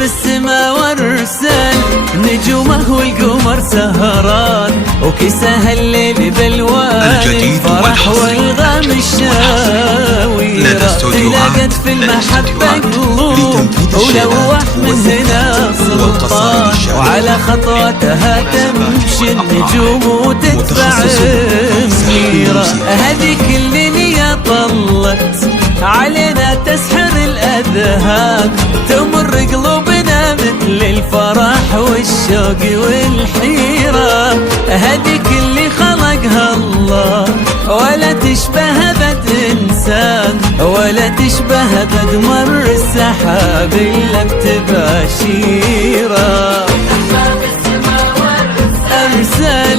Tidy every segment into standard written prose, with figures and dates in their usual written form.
بالسما وارسل نجومه والقمر سهران وكساها الليل بالوان فرح والغام الشاويرة تلاقت في المحبة قلوب ولوح من هنا سلطان وعلى خطواتها تمشي النجوم وتتبع المنيرة هذيك اللي يا طلت علينا تسحر الأذهان تمر قلوبنا مثل الفرح والشوق والحيرة هذيك اللي خلقها الله ولا تشبه بد إنسان ولا تشبه بد مر السحاب إلا بتباشيرة أمثال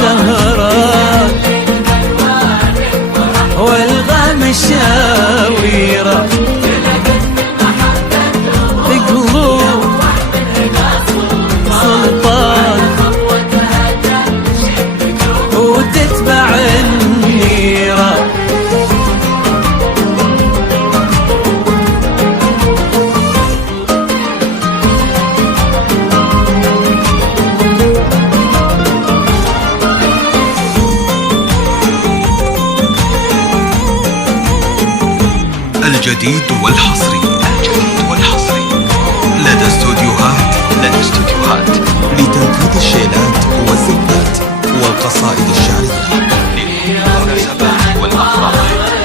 سهرات والغام الشاويرة قلوب سلطان وتتبع النيرة الجديد والحصري لدى استوديوهات لتنفيذ الشيلات والزفات والقصائد الشعرية للمناسبات والأفراح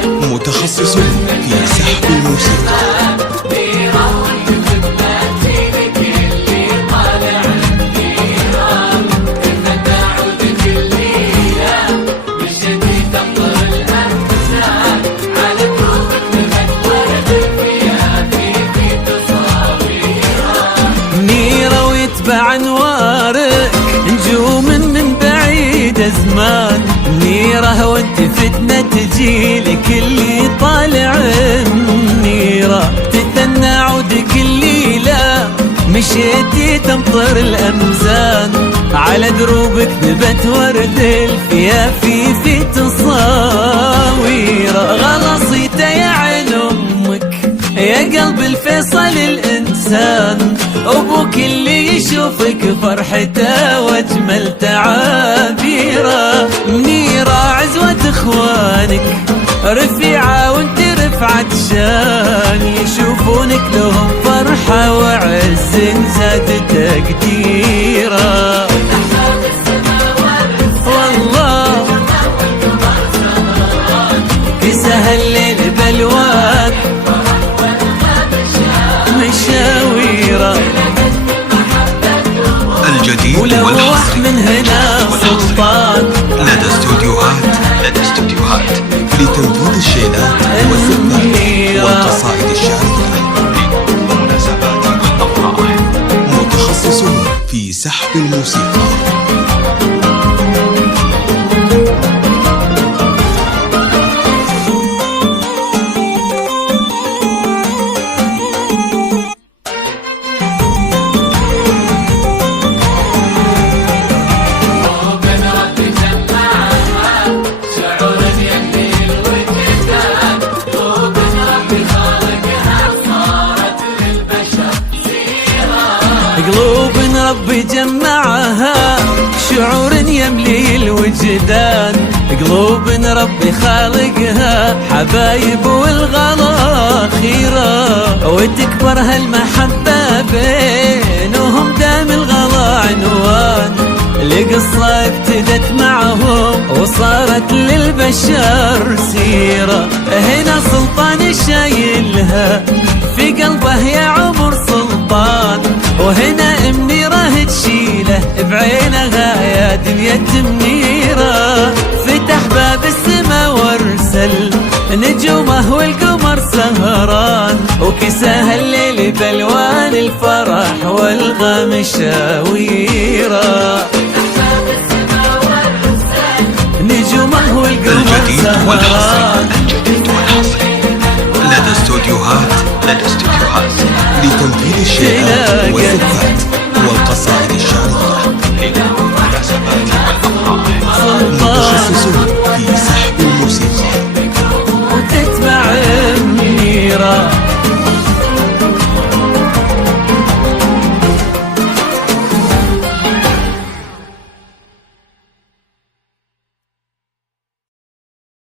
متخصص في سحب الموسيقى بعنوارك نجوم من بعيد زمان نيرة وانت فتنة تجيلك اللي طالع النيرة تثنى عودك الليلة مشيتي تمطر الأمزان على دروبك نبت ورد الفيافي في تصاويرة غلصيته يا عين أمك يا قلب الفيصل الإنسان أبوك اللي يشوفك فرحته واجمل تعابيره منيرة عزوة اخوانك رفيعة وانت رفعة شان يشوفونك لهم فرحة وعز زاد تقديره والله كساها الليل بالوان مشاويره الجديد والحصري من هنا سلطان لدى استوديوهات لتنفيذ الشيلات والزفات والقصائد الشعرية للمناسبات والأفراح متخصصون في سحب الموسيقى قلوب ربي جمعها شعور يملي الوجدان قلوب ربي خالقها حبايب والغلا خيرة وتكبر هالمحبة بينهم دام الغلا عنوان لقصة ابتدت معهم وصارت للبشر سيرة هنا سلطان شايلها في قلبه يا عمر سلطان، وهنا منيره تشيله بعينها يا دنيا تمنيره. فتح باب السما وارسل نجومه والقمر سهران، وكساها الليل بالوان الفرح والغم شاويره. نجومه والقمر سهران